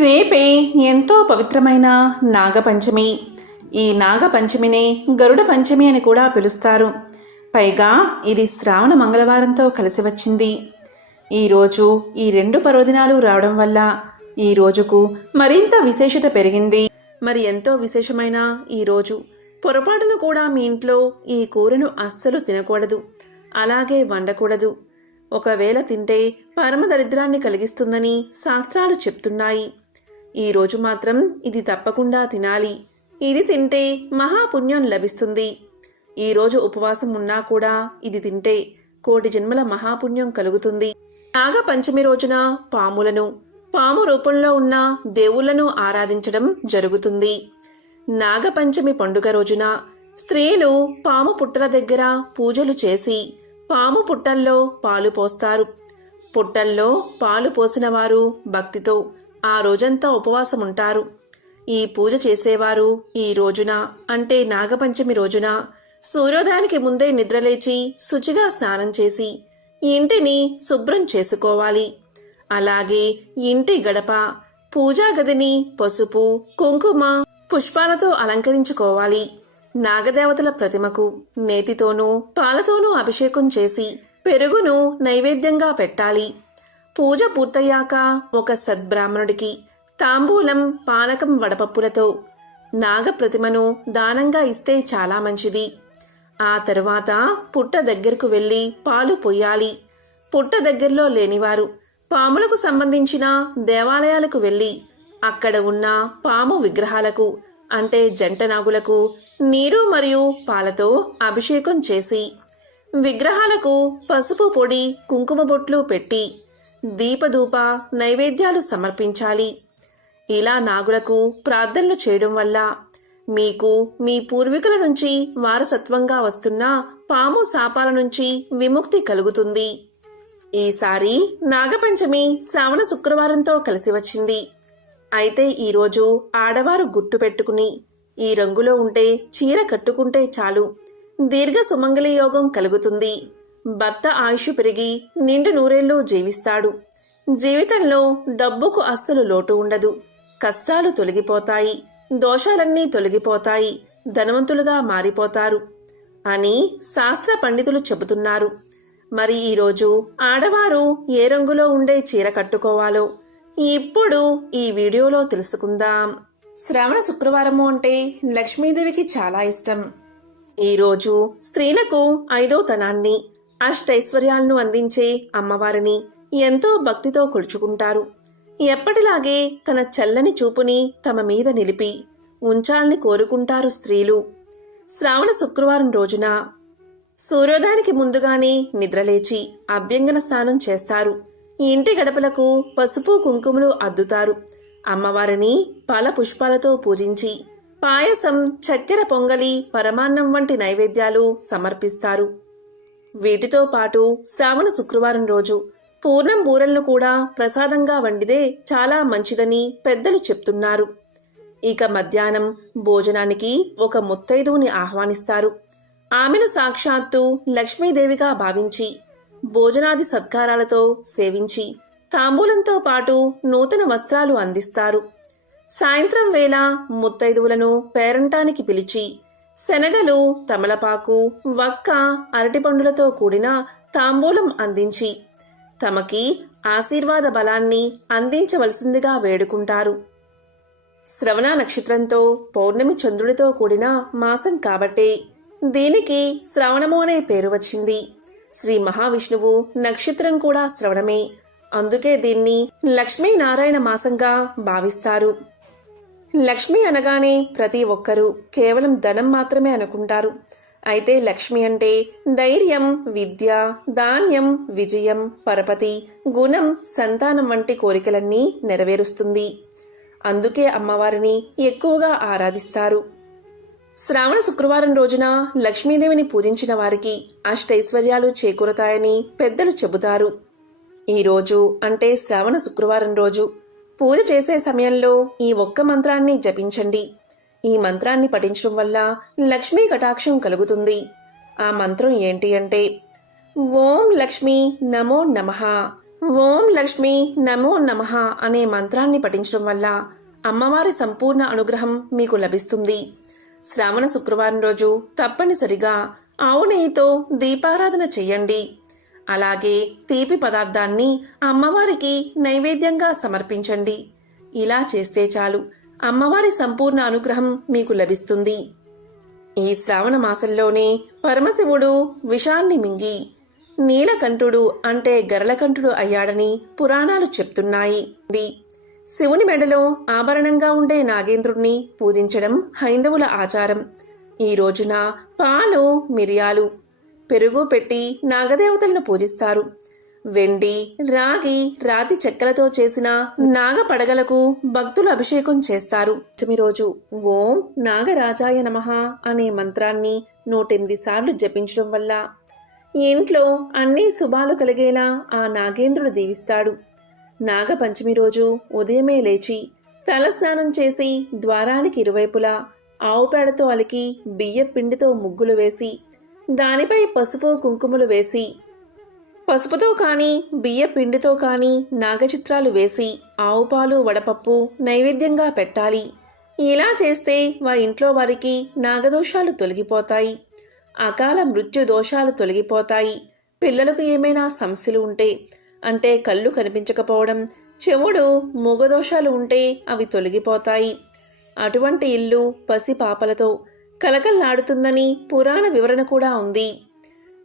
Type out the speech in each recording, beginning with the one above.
రేపే ఎంతో పవిత్రమైన నాగపంచమి. ఈ నాగపంచమినే గరుడ పంచమి అని కూడా పిలుస్తారు. పైగా ఇది శ్రావణ మంగళవారంతో కలిసి వచ్చింది. ఈరోజు ఈ రెండు పర్వదినాలు రావడం వల్ల ఈ రోజుకు మరింత విశేషత పెరిగింది. మరి ఎంతో విశేషమైన ఈ రోజు? పొరపాటును కూడా మీ ఇంట్లో ఈ కూరను అస్సలు తినకూడదు. అలాగే వండకూడదు. ఒకవేళ తింటే పరమ దరిద్రాన్ని కలిగిస్తుందని శాస్త్రాలు చెప్తున్నాయి. ఈరోజు మాత్రం ఇది తప్పకుండా తినాలి. ఇది తింటే మహాపుణ్యం లభిస్తుంది. ఈరోజు ఉపవాసం ఉన్నా కూడా ఇది తింటే కోటి జన్మల మహాపుణ్యం కలుగుతుంది. నాగపంచమి రోజున పాములను పాము రూపంలో ఉన్న దేవుళ్ళను ఆరాధించడం జరుగుతుంది. నాగపంచమి పండుగ రోజున స్త్రీలు పాము పుట్టల దగ్గర పూజలు చేసి పాము పుట్టల్లో పాలు పోస్తారు. పుట్టల్లో పాలు పోసిన వారు భక్తితో ఆ రోజంతా ఉపవాసం ఉంటారు ఈ పూజ చేసేవారు ఈ రోజున అంటే నాగపంచమి రోజున సూర్యోదయానికి ముందే నిద్రలేచి శుచిగా స్నానం చేసి ఇంటిని శుభ్రం చేసుకోవాలి. అలాగే ఇంటి గడప పూజా గదిని పసుపు కుంకుమ పుష్పాలతో అలంకరించుకోవాలి. నాగదేవతల ప్రతిమకు నేతితోనూ పాలతోనూ అభిషేకం చేసి పెరుగును నైవేద్యంగా పెట్టాలి. పూజ పూర్తయ్యాక ఒక సద్బ్రాహ్మణుడికి తాంబూలం పానకం వడపప్పులతో నాగప్రతిమను దానంగా ఇస్తే చాలా మంచిది. ఆ తరువాత పుట్ట దగ్గరకు వెళ్ళి పాలు పొయ్యాలి. పుట్ట దగ్గరలో లేనివారు పాములకు సంబంధించిన దేవాలయాలకు వెళ్ళి అక్కడ ఉన్న పాము విగ్రహాలకు అంటే జంట నాగులకు నీరు మరియు పాలతో అభిషేకం చేసి విగ్రహాలకు పసుపు పొడి కుంకుమ బొట్లు పెట్టి దీపధూప నైవేద్యాలు సమర్పించాలి. ఇలా నాగులకు ప్రార్థనలు చేయడం వల్ల మీకు మీ పూర్వీకుల నుంచి వారసత్వంగా వస్తున్న పాము శాపాల నుంచి విముక్తి కలుగుతుంది. ఈసారి నాగపంచమి శ్రావణ శుక్రవారంతో కలిసి వచ్చింది. అయితే ఈరోజు ఆడవారు గుర్తుపెట్టుకుని ఈ రంగులో ఉంటే చీర కట్టుకుంటే చాలు. దీర్ఘ సుమంగళి యోగం కలుగుతుంది. భర్త ఆయుష్ పెరిగి నిండు నూరేళ్ళు జీవిస్తాడు. జీవితంలో డబ్బుకు అస్సలు లోటు ఉండదు. కష్టాలు తొలగిపోతాయి. దోషాలన్నీ తొలగిపోతాయి. ధనవంతులుగా మారిపోతారు. అని శాస్త్ర పండితులు చెబుతున్నారు. మరి ఈరోజు ఆడవారు ఏ రంగులో ఉండే చీర కట్టుకోవాలో ఇప్పుడు ఈ వీడియోలో తెలుసుకుందాం. శ్రావణ శుక్రవారము అంటే లక్ష్మీదేవికి చాలా ఇష్టం. ఈరోజు స్త్రీలకు ఐదో తనాన్ని అష్టైశ్వర్యాలను అందించే అమ్మవారిని ఎంతో భక్తితో కొలుచుకుంటారు. ఎప్పటిలాగే తన చల్లని చూపుని తమ మీద నిలిపి ఉంచాలని కోరుకుంటారు స్త్రీలు. శ్రావణ శుక్రవారం రోజున సూర్యోదయానికి ముందుగానే నిద్రలేచి అభ్యంగన స్నానం చేస్తారు. ఇంటి గడపలకు పసుపు కుంకుమలు అద్దుతారు. అమ్మవారిని పాల పుష్పాలతో పూజించి పాయసం చక్కెర పొంగలి పరమాన్నం వంటి నైవేద్యాలు సమర్పిస్తారు. వీటితో పాటు శ్రావణ శుక్రవారం రోజు పూర్ణం బూరలను కూడా ప్రసాదంగా వండితే చాలా మంచిదని పెద్దలు చెప్తున్నారు. ఇక మధ్యాహ్నం భోజనానికి ఒక ముత్తైదువుని ఆహ్వానిస్తారు. ఆమెను సాక్షాత్తు లక్ష్మీదేవిగా భావించి భోజనాది సత్కారాలతో సేవించి తాంబూలంతో పాటు నూతన వస్త్రాలు అందిస్తారు. సాయంత్రం వేళ ముత్తైదువులను పేరంటానికి పిలిచి శనగలు తమలపాకు వక్క అరటిపండులతో కూడిన తాంబూలం అందించి తమకి ఆశీర్వాద బలాన్ని అందించవలసిందిగా వేడుకుంటారు. శ్రవణ నక్షత్రంతో పౌర్ణమి చంద్రుడితో కూడిన మాసం కాబట్టే దీనికి శ్రవణము అనే పేరు వచ్చింది. శ్రీ మహావిష్ణువు నక్షత్రం కూడా శ్రవణమే. అందుకే దీన్ని లక్ష్మీనారాయణ మాసంగా భావిస్తారు. లక్ష్మి అనగానే ప్రతి ఒక్కరూ కేవలం ధనం మాత్రమే అనుకుంటారు. అయితే లక్ష్మి అంటే ధైర్యం విద్య ధాన్యం విజయం పరపతి గుణం సంతానం వంటి కోరికలన్నీ నెరవేరుస్తుంది. అందుకే అమ్మవారిని ఎక్కువగా ఆరాధిస్తారు. శ్రావణ శుక్రవారం రోజున లక్ష్మీదేవిని పూజించిన వారికి అష్టైశ్వర్యాలు చేకూరతాయని పెద్దలు చెబుతారు. ఈరోజు అంటే శ్రావణ శుక్రవారం రోజు. పూజ చేసే సమయంలో ఈ ఒక్క మంత్రాన్ని జపించండి. ఈ మంత్రాన్ని పఠించడం వల్ల లక్ష్మీ కటాక్షం కలుగుతుంది. ఆ మంత్రం ఏంటి అంటే ఓం లక్ష్మి నమో నమః ఓం లక్ష్మి నమో నమః అనే మంత్రాన్ని పఠించడం వల్ల అమ్మవారి సంపూర్ణ అనుగ్రహం మీకు లభిస్తుంది. శ్రావణ శుక్రవారం రోజు తప్పనిసరిగా ఆవు నెయ్యితో దీపారాధన చెయ్యండి అలాగే తీపి పదార్థాన్ని అమ్మవారికి నైవేద్యంగా సమర్పించండి. ఇలా చేస్తే చాలు. అమ్మవారి సంపూర్ణ అనుగ్రహం మీకు లభిస్తుంది. ఈ శ్రావణ మాసంలోనే పరమశివుడు విషాన్ని మింగి నీలకంఠుడు అంటే గరళకంఠుడు అయ్యాడని పురాణాలు చెప్తున్నాయి. శివుని మెడలో ఆభరణంగా ఉండే నాగేంద్రుణ్ణి పూజించడం హైందవుల ఆచారం. ఈ రోజున పాలు మిరియాలు పెరుగు పెట్టి నాగదేవతలను పూజిస్తారు. వెండి రాగి రాతి చెక్కలతో చేసిన నాగ పడగలకు భక్తులు అభిషేకం చేస్తారు. రోజు ఓం నాగరాజాయ నమః అనే మంత్రాన్ని నూటెనిమిది సార్లు జపించడం వల్ల ఇంట్లో అన్ని శుభాలు కలిగేలా ఆ నాగేంద్రుడు దీవిస్తాడు. నాగపంచమి రోజు ఉదయమే లేచి తలస్నానం చేసి ద్వారానికి ఇరువైపులా ఆవు పేడతో అలికి బియ్య పిండితో ముగ్గులు వేసి దానిపై పసుపు కుంకుమలు వేసి పసుపుతో కానీ బియ్య పిండితో కానీ నాగచిత్రాలు వేసి ఆవు పాలు వడపప్పు నైవేద్యంగా పెట్టాలి. ఇలా చేస్తే మా ఇంట్లో వారికి నాగదోషాలు తొలగిపోతాయి. అకాల మృత్యు దోషాలు తొలగిపోతాయి. పిల్లలకు ఏమైనా సమస్యలు ఉంటే అంటే కళ్ళు కనిపించకపోవడం చెవుడు మూగదోషాలు ఉంటే అవి తొలగిపోతాయి. అటువంటి ఇల్లు పసి పాపలతో కలకల్లాడుతుందని పురాణ వివరణ కూడా ఉంది.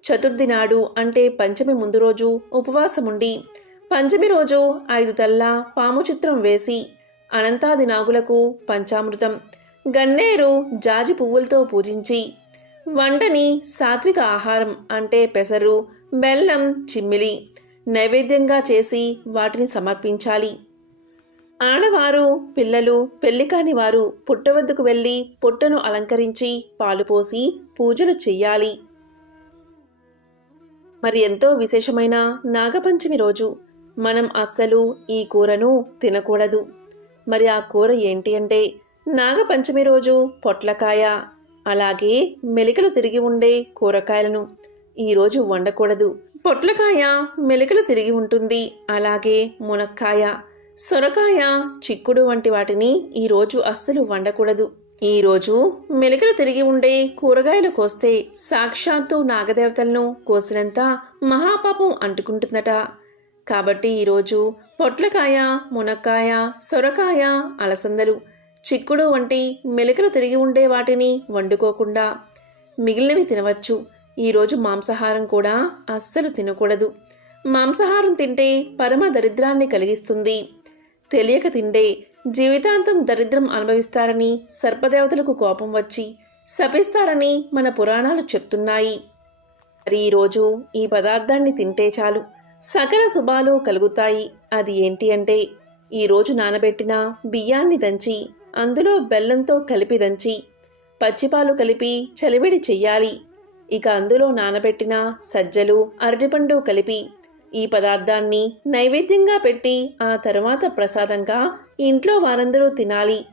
చతుర్థి నాడు అంటే పంచమి ముందు రోజు ఉపవాసముండి పంచమి రోజు ఐదు తల్ల పాము చిత్రం వేసి అనంతాది నాగులకు పంచామృతం గన్నేరు జాజి పువ్వులతో పూజించి వంటని సాత్విక ఆహారం అంటే పెసరు బెల్లం చిమ్మిలి నైవేద్యంగా చేసి వాటిని సమర్పించాలి. ఆడవారు పిల్లలు పెళ్ళి కాని వారు పుట్ట వద్దకు వెళ్ళి పుట్టను అలంకరించి పాలు పోసి పూజలు చెయ్యాలి. మరి ఎంతో విశేషమైన నాగపంచమి రోజు. మనం అస్సలు ఈ కూరను తినకూడదు. మరి ఆ కూర ఏంటి అంటే నాగపంచమి రోజు పొట్లకాయ అలాగే మెలికలు తిరిగి ఉండే కూరగాయలను. ఈరోజు వండకూడదు. పొట్లకాయ మెలికలు తిరిగి ఉంటుంది అలాగే మునక్కాయ. సొరకాయ చిక్కుడు వంటి వాటిని ఈరోజు అస్సలు వండకూడదు. ఈరోజు మెలికలు తిరిగి ఉండే కూరగాయలు కోస్తే సాక్షాత్తు నాగదేవతలను కోసినంత మహాపాపం అంటుకుంటుందట. కాబట్టి ఈరోజు పొట్లకాయ మునక్కాయ సొరకాయ అలసందలు చిక్కుడు వంటి మెలికలు తిరిగి ఉండే వాటిని వండుకోకుండా మిగిలినవి తినవచ్చు. ఈరోజు మాంసాహారం కూడా అస్సలు తినకూడదు. మాంసాహారం తింటే పరమ దరిద్రాన్ని కలిగిస్తుంది. తెలియక తిండే జీవితాంతం దరిద్రం అనుభవిస్తారని సర్పదేవతలకు కోపం వచ్చి శపిస్తారని మన పురాణాలు చెప్తున్నాయి. మరి ఈరోజు ఈ పదార్థాన్ని తింటే చాలు. సకల శుభాలు కలుగుతాయి. అది ఏంటి అంటే ఈరోజు నానబెట్టిన బియ్యాన్ని దంచి అందులో బెల్లంతో కలిపి దంచి పచ్చిపాలు కలిపి చలివిడి చెయ్యాలి. ఇక అందులో నానబెట్టిన సజ్జలు అరటిపండు కలిపి ఈ పదార్థాన్ని నైవేద్యంగా పెట్టి ఆ తరువాత ప్రసాదంగా ఇంట్లో వారందరూ తినాలి.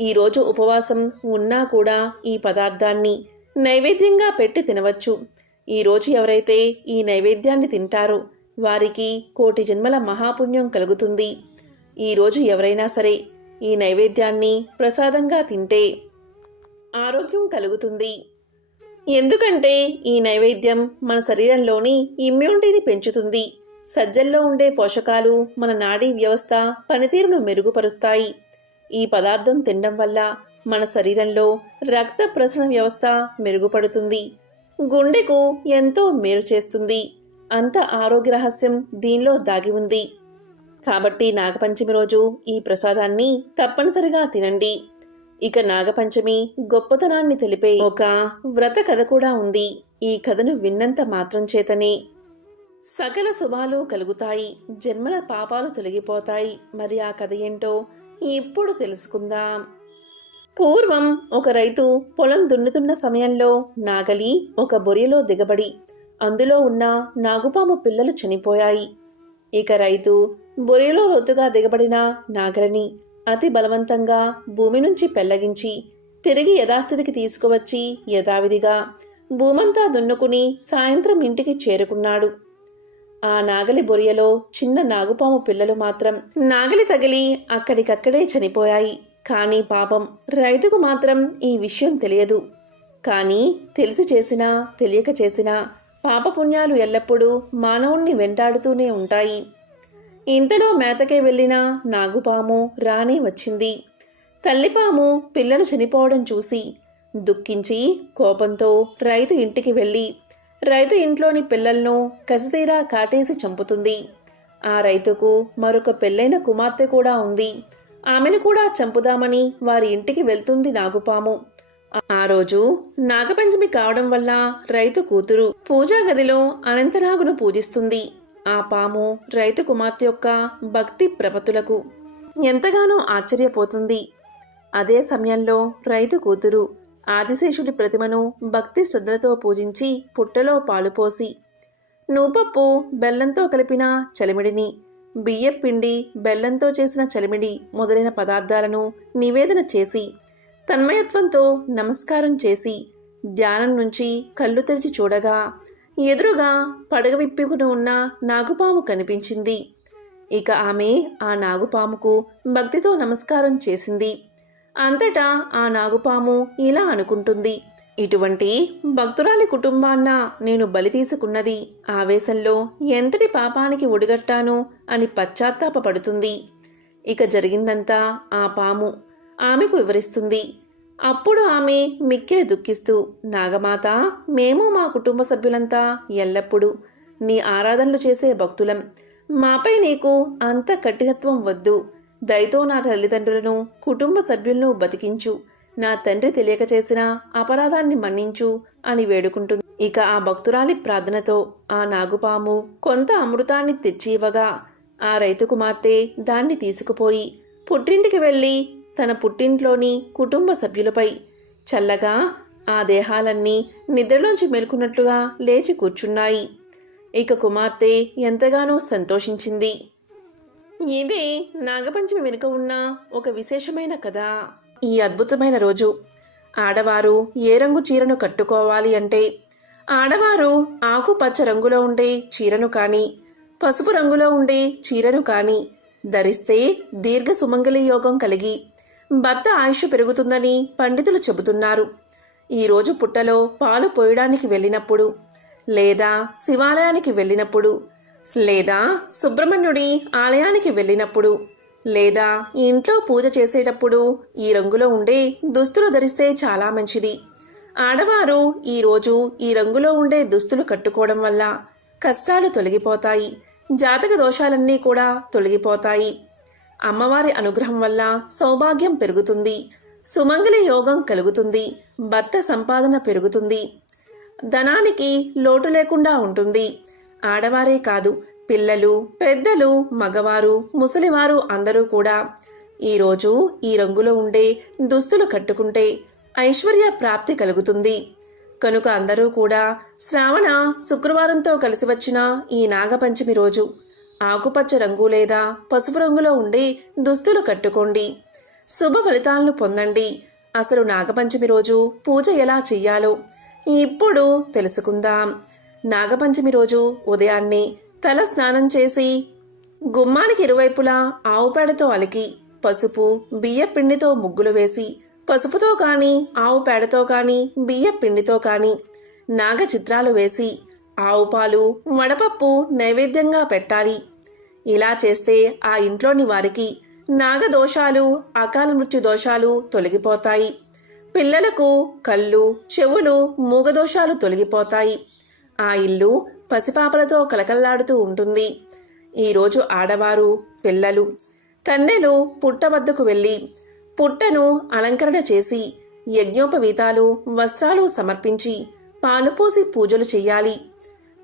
ఈరోజు ఉపవాసం ఉన్నా కూడా ఈ పదార్థాన్ని నైవేద్యంగా పెట్టి తినవచ్చు. ఈరోజు ఎవరైతే ఈ నైవేద్యాన్ని తింటారో వారికి కోటి జన్మల మహాపుణ్యం కలుగుతుంది. ఈరోజు ఎవరైనా సరే ఈ నైవేద్యాన్ని ప్రసాదంగా తింటే ఆరోగ్యం కలుగుతుంది. ఎందుకంటే ఈ నైవేద్యం మన శరీరంలోని ఇమ్యూనిటీని పెంచుతుంది. సజ్జల్లో ఉండే పోషకాలు మన నాడీ వ్యవస్థ పనితీరును మెరుగుపరుస్తాయి. ఈ పదార్థం తినడం వల్ల మన శరీరంలో రక్త ప్రసరణ వ్యవస్థ మెరుగుపడుతుంది. గుండెకు ఎంతో మేలు చేస్తుంది. అంత ఆరోగ్య రహస్యం దీనిలో దాగి ఉంది. కాబట్టి నాగపంచమి రోజు ఈ ప్రసాదాన్ని తప్పనిసరిగా తినండి. ఇక నాగపంచమి గొప్పతనాన్ని తెలిపే ఒక వ్రత కథ కూడా ఉంది. ఈ కథను విన్నంత మాత్రం చేతనే సకల శుభాలు కలుగుతాయి. జన్మల పాపాలు తొలగిపోతాయి. మరి ఆ కథ ఏంటో ఇప్పుడు తెలుసుకుందాం. పూర్వం ఒక రైతు పొలం దున్నుతున్న సమయంలో నాగలి ఒక బొరియలో దిగబడి అందులో ఉన్న నాగుపాము పిల్లలు చనిపోయాయి. ఇక రైతు బొరియలో లోతుగా దిగబడిన నాగలిని అతి బలవంతంగా భూమి నుంచి పెళ్ళగించి తిరిగి యథాస్థితికి తీసుకువచ్చి యథావిధిగా భూమంతా దున్నుకుని సాయంత్రం ఇంటికి చేరుకున్నాడు. ఆ నాగలి బొరియలో చిన్న నాగుపాము పిల్లలు మాత్రం నాగలి తగిలి అక్కడికక్కడే చనిపోయాయి. కానీ పాపం రైతుకు మాత్రం ఈ విషయం తెలియదు. కానీ తెలిసి చేసినా తెలియక చేసినా పాపపుణ్యాలు ఎల్లప్పుడూ మానవుణ్ణి వెంటాడుతూనే ఉంటాయి. ఇంతలో మేతకే వెళ్ళిన నాగుపాము రానే వచ్చింది. తల్లిపాము పిల్లలు చనిపోవడం చూసి దుఃఖించి కోపంతో రైతు ఇంటికి వెళ్ళి రైతు ఇంట్లోని పిల్లలను కసితీరా కాటేసి చంపుతుంది. ఆ రైతుకు మరొక పెళ్ళైన కుమార్తె కూడా ఉంది. ఆమెను కూడా చంపుదామని వారి ఇంటికి వెళ్తుంది నాగుపాము. ఆ రోజు నాగపంచమి కావడం వల్ల రైతు కూతురు పూజా గదిలో అనంతనాగును పూజిస్తుంది. ఆ పాము రైతు కుమార్తె యొక్క భక్తి ప్రపతులకు ఎంతగానో ఆశ్చర్యపోతుంది. అదే సమయంలో రైతు కూతురు ఆదిశేషుడి ప్రతిమను భక్తి శ్రద్ధలతో పూజించి పుట్టలో పాలుపోసి నూపప్పు బెల్లంతో కలిపిన చలిమిడిని బియ్యపిండి బెల్లంతో చేసిన చలిమిడి మొదలైన పదార్థాలను నివేదన చేసి తన్మయత్వంతో నమస్కారం చేసి ధ్యానం నుంచి కళ్ళు తెరిచి చూడగా ఎదురుగా పడగ విప్పుకుని ఉన్న నాగుపాము కనిపించింది. ఇక ఆమె ఆ నాగుపాముకు భక్తితో నమస్కారం చేసింది. అంతటా ఆ నాగుపాము ఇలా అనుకుంటుంది. ఇటువంటి భక్తురాలి కుటుంబాన్న నేను బలి తీసుకున్నది ఆవేశంలో ఎంతటి పాపానికి ఒడిగట్టాను అని పశ్చాత్తాపపడుతుంది. ఇక జరిగిందంతా ఆ పాము ఆమెకు వివరిస్తుంది. అప్పుడు ఆమె మిక్కిలి దుఃఖిస్తూ నాగమాత మేము మా కుటుంబ సభ్యులంతా ఎల్లప్పుడూ నీ ఆరాధనలు చేసే భక్తులం. మాపై నీకు అంత కఠినత్వం వద్దు. దయతో నా తల్లిదండ్రులను కుటుంబ సభ్యులను బతికించు. నా తండ్రి తెలియక చేసిన అపరాధాన్ని మన్నించు అని వేడుకుంటుంది. ఇక ఆ భక్తురాలి ప్రార్థనతో ఆ నాగుపాము కొంత అమృతాన్ని తెచ్చి ఇవ్వగా ఆ రైతు కుమార్తె దాన్ని తీసుకుపోయి పుట్టింటికి వెళ్ళి తన పుట్టింట్లోని కుటుంబ సభ్యులపై చల్లగా ఆ దేహాలన్నీ నిద్రలోంచి మెలుకున్నట్లుగా లేచి కూర్చున్నాయి. ఇక కుమార్తె ఎంతగానో సంతోషించింది. ఇదే నాగపంచమి వెనుక ఉన్న ఒక విశేషమైన కథ. ఈ అద్భుతమైన రోజు. ఆడవారు ఏ రంగు చీరను కట్టుకోవాలి అంటే ఆడవారు ఆకుపచ్చ రంగులో ఉండే చీరను కానీ పసుపు రంగులో ఉండే చీరను కానీ ధరిస్తే దీర్ఘ సుమంగళి యోగం కలిగి భర్త ఆయుష్ పెరుగుతుందని పండితులు చెబుతున్నారు. ఈరోజు పుట్టలో పాలు పోయడానికి వెళ్ళినప్పుడు లేదా శివాలయానికి వెళ్ళినప్పుడు లేదా సుబ్రహ్మణ్యుడి ఆలయానికి వెళ్ళినప్పుడు లేదా ఇంట్లో పూజ చేసేటప్పుడు ఈ రంగులో ఉండే దుస్తులు ధరిస్తే చాలా మంచిది. ఆడవారు ఈరోజు ఈ రంగులో ఉండే దుస్తులు కట్టుకోవడం వల్ల కష్టాలు తొలగిపోతాయి. జాతక దోషాలన్నీ కూడా తొలగిపోతాయి. అమ్మవారి అనుగ్రహం వల్ల సౌభాగ్యం పెరుగుతుంది. సుమంగళి యోగం కలుగుతుంది. భర్త సంపాదన పెరుగుతుంది. ధనానికి లోటు లేకుండా ఉంటుంది. ఆడవారే కాదు పిల్లలు పెద్దలు మగవారు ముసలివారు అందరూ కూడా ఈరోజు ఈ రంగులో ఉండే దుస్తులు కట్టుకుంటే ఐశ్వర్య ప్రాప్తి కలుగుతుంది. కనుక అందరూ కూడా శ్రావణ శుక్రవారంతో కలిసి వచ్చిన ఈ నాగపంచమి రోజు ఆకుపచ్చ రంగు లేదా పసుపు రంగులో ఉండే దుస్తులు కట్టుకోండి. శుభ ఫలితాలను పొందండి. అసలు నాగపంచమి రోజు పూజ ఎలా చెయ్యాలో ఇప్పుడు తెలుసుకుందాం. నాగపంచమి రోజు ఉదయాన్నే తల స్నానం చేసి గుమ్మానికి ఇరువైపులా ఆవు పేడతో అలికి పసుపు బియ్య పిండితో ముగ్గులు వేసి పసుపుతో కానీ ఆవు పేడతో కానీ బియ్య పిండితో కానీ నాగ చిత్రాలు వేసి ఆవు పాలు వడపప్పు నైవేద్యంగా పెట్టాలి. ఇలా చేస్తే ఆ ఇంట్లోని వారికి నాగదోషాలు అకాల మృత్యు దోషాలు తొలగిపోతాయి. పిల్లలకు కళ్ళు చెవులు మూగదోషాలు తొలగిపోతాయి. ఆ ఇల్లు పసిపాపలతో కలకల్లాడుతూ ఉంటుంది. ఈరోజు ఆడవారు పిల్లలు కన్నెలు పుట్ట వద్దకు వెళ్ళి పుట్టను అలంకరణ చేసి యజ్ఞోపవీతాలు వస్త్రాలు సమర్పించి పాలుపోసి పూజలు చెయ్యాలి.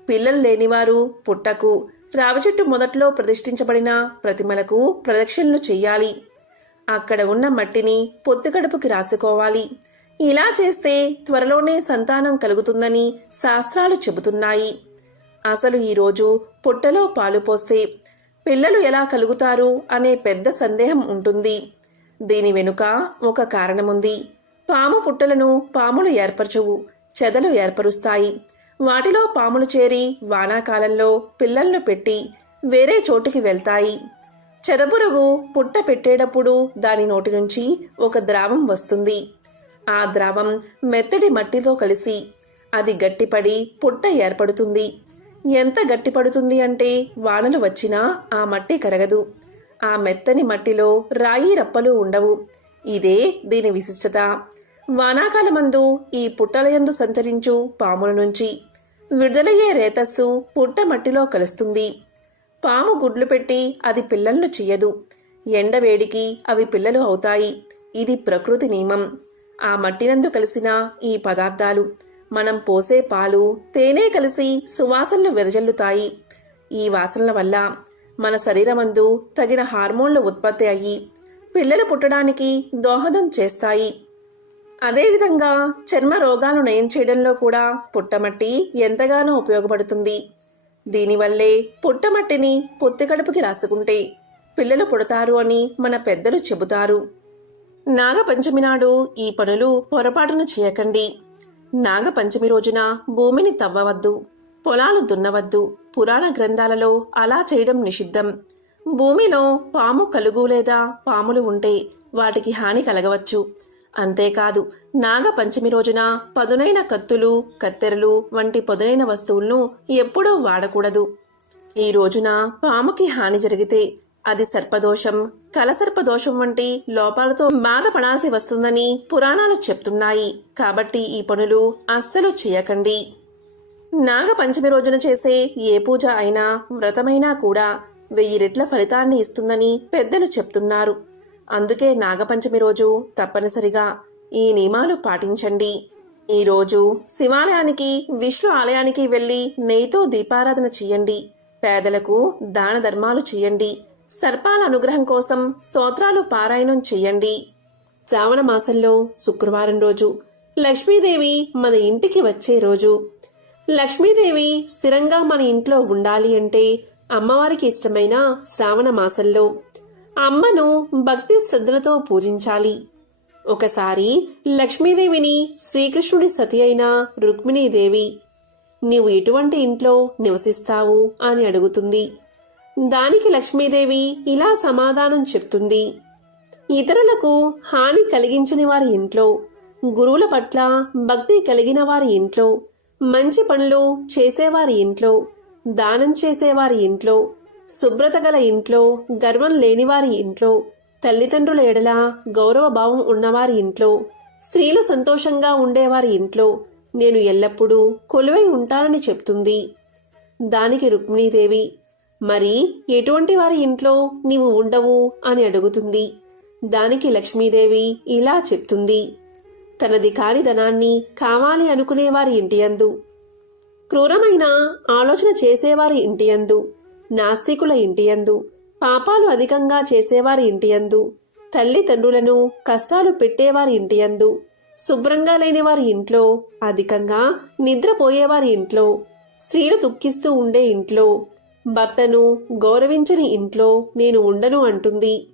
పిల్లలు లేనివారు పుట్టకు రావి చెట్టు మొదట్లో ప్రతిష్ఠించబడిన ప్రతిమలకు ప్రదక్షిణలు చెయ్యాలి. అక్కడ ఉన్న మట్టిని పొత్తికడుపుకి రాసుకోవాలి. ఇలా చేస్తే త్వరలోనే సంతానం కలుగుతుందని శాస్త్రాలు చెబుతున్నాయి. అసలు ఈరోజు పుట్టలో పాలు పోస్తే పిల్లలు ఎలా కలుగుతారు అనే పెద్ద సందేహం ఉంటుంది. దీని వెనుక ఒక కారణముంది. పాము పుట్టలను పాములు ఏర్పరచవు చెదలు ఏర్పరుస్తాయి. వాటిలో పాములు చేరి వానాకాలంలో పిల్లలను పెట్టి వేరే చోటుకి వెళ్తాయి. చెదపురుగు పుట్ట పెట్టేటప్పుడు దాని నోటి నుంచి ఒక ద్రావం వస్తుంది. ఆ ద్రావం మెత్తటి మట్టితో కలిసి అది గట్టిపడి పుట్ట ఏర్పడుతుంది. ఎంత గట్టిపడుతుంది అంటే వానలు వచ్చినా ఆ మట్టి కరగదు. ఆ మెత్తని మట్టిలో రాయి రప్పలు ఉండవు. ఇదే దీని విశిష్టత. వానాకాలమందు ఈ పుట్టలయందు సంచరించు పాముల నుంచి. విడుదలయ్యే రేతస్సు పుట్ట మట్టిలో కలుస్తుంది. పాము గుడ్లు పెట్టి అది పిల్లలను చెయ్యదు. ఎండవేడికి అవి పిల్లలు అవుతాయి. ఇది ప్రకృతి నియమం. ఆ మట్టినందు కలిసిన ఈ పదార్థాలు మనం పోసే పాలు తేనె కలిసి సువాసనలు వెదజల్లుతాయి. ఈ వాసనల వల్ల మన శరీరమందు తగిన హార్మోన్లు ఉత్పత్తి అయ్యి పిల్లలు పుట్టడానికి దోహదం చేస్తాయి. అదేవిధంగా చర్మ రోగాలు నయం చేయడంలో కూడా పుట్టమట్టి ఎంతగానో ఉపయోగపడుతుంది. దీనివల్లే పుట్టమట్టిని పొత్తికడుపుకి రాసుకుంటే పిల్లలు పుడతారు అని మన పెద్దలు చెబుతారు. నాగపంచమి నాడు ఈ పనులు పొరపాటున చేయకండి. నాగపంచమి రోజున భూమిని తవ్వవద్దు పొలాలు దున్నవద్దు పురాణ గ్రంథాలలో అలా చేయడం నిషిద్ధం. భూమిలో పాము కలుగు లేదా పాములు ఉంటే వాటికి హాని కలగవచ్చు. అంతేకాదు నాగపంచమి రోజున పదునైన కత్తులు కత్తెరలు వంటి పదునైన వస్తువులను ఎప్పుడూ వాడకూడదు. ఈ రోజున పాముకి హాని జరిగితే అది సర్పదోషం కలసర్పదోషం వంటి లోపాలతో బాధపడాల్సి వస్తుందని పురాణాలు చెప్తున్నాయి. కాబట్టి ఈ పనులు అస్సలు చేయకండి. నాగపంచమి రోజున చేసే ఏ పూజ అయినా వ్రతమైనా కూడా వెయ్యి రెట్ల ఫలితాన్ని ఇస్తుందని పెద్దలు చెప్తున్నారు. అందుకే నాగపంచమి రోజు తప్పనిసరిగా ఈ నియమాలు పాటించండి. ఈ రోజు శివాలయానికి విష్ణు ఆలయానికి వెళ్ళి నెయ్యితో దీపారాధన చేయండి. పేదలకు దాన ధర్మాలు చేయండి. సర్పాల అనుగ్రహం కోసం స్తోత్రాలు పారాయణం చేయండి. శ్రావణ మాసంలో శుక్రవారం రోజు లక్ష్మీదేవి మన ఇంటికి వచ్చే రోజు. లక్ష్మీదేవి స్థిరంగా మన ఇంట్లో ఉండాలి అంటే అమ్మవారికి ఇష్టమైన శ్రావణ మాసంలో అమ్మను భక్తి శ్రద్ధలతో పూజించాలి. ఒకసారి లక్ష్మీదేవిని శ్రీకృష్ణుడి సతి అయిన రుక్మిణీదేవి నీవు ఎటువంటి ఇంట్లో నివసిస్తావు? అని అడుగుతుంది. దానికి లక్ష్మీదేవి ఇలా సమాధానం చెప్తుంది. ఇతరులకు హాని కలిగించని వారి ఇంట్లో గురువుల పట్ల భక్తి కలిగిన వారి ఇంట్లో మంచి పనులు చేసేవారి ఇంట్లో దానం చేసేవారి ఇంట్లో శుభ్రత గల ఇంట్లో గర్వం లేనివారి ఇంట్లో తల్లిదండ్రుల ఎడల గౌరవ భావం ఉన్నవారి ఇంట్లో స్త్రీలు సంతోషంగా ఉండేవారి ఇంట్లో నేను ఎల్లప్పుడూ కొలువై ఉంటానని చెప్తుంది. దానికి రుక్మిణీదేవి మరి ఎటువంటి వారి ఇంట్లో నీవు ఉండవు? అని అడుగుతుంది. దానికి లక్ష్మీదేవి ఇలా చెప్తుంది. తనది కాని ధనాన్ని కావాలి అనుకునేవారి ఇంటియందు క్రూరమైన ఆలోచన చేసేవారి ఇంటియందు నాస్తికుల ఇంటియందు పాపాలు అధికంగా చేసేవారి ఇంటియందు తల్లిదండ్రులను కష్టాలు పెట్టేవారి ఇంటియందు శుభ్రంగా లేని వారి ఇంట్లో అధికంగా నిద్రపోయేవారి ఇంట్లో స్త్రీలు దుఃఖిస్తూ ఉండే ఇంట్లో భర్తను గౌరవించని ఇంట్లో నేను ఉండను అంటుంది.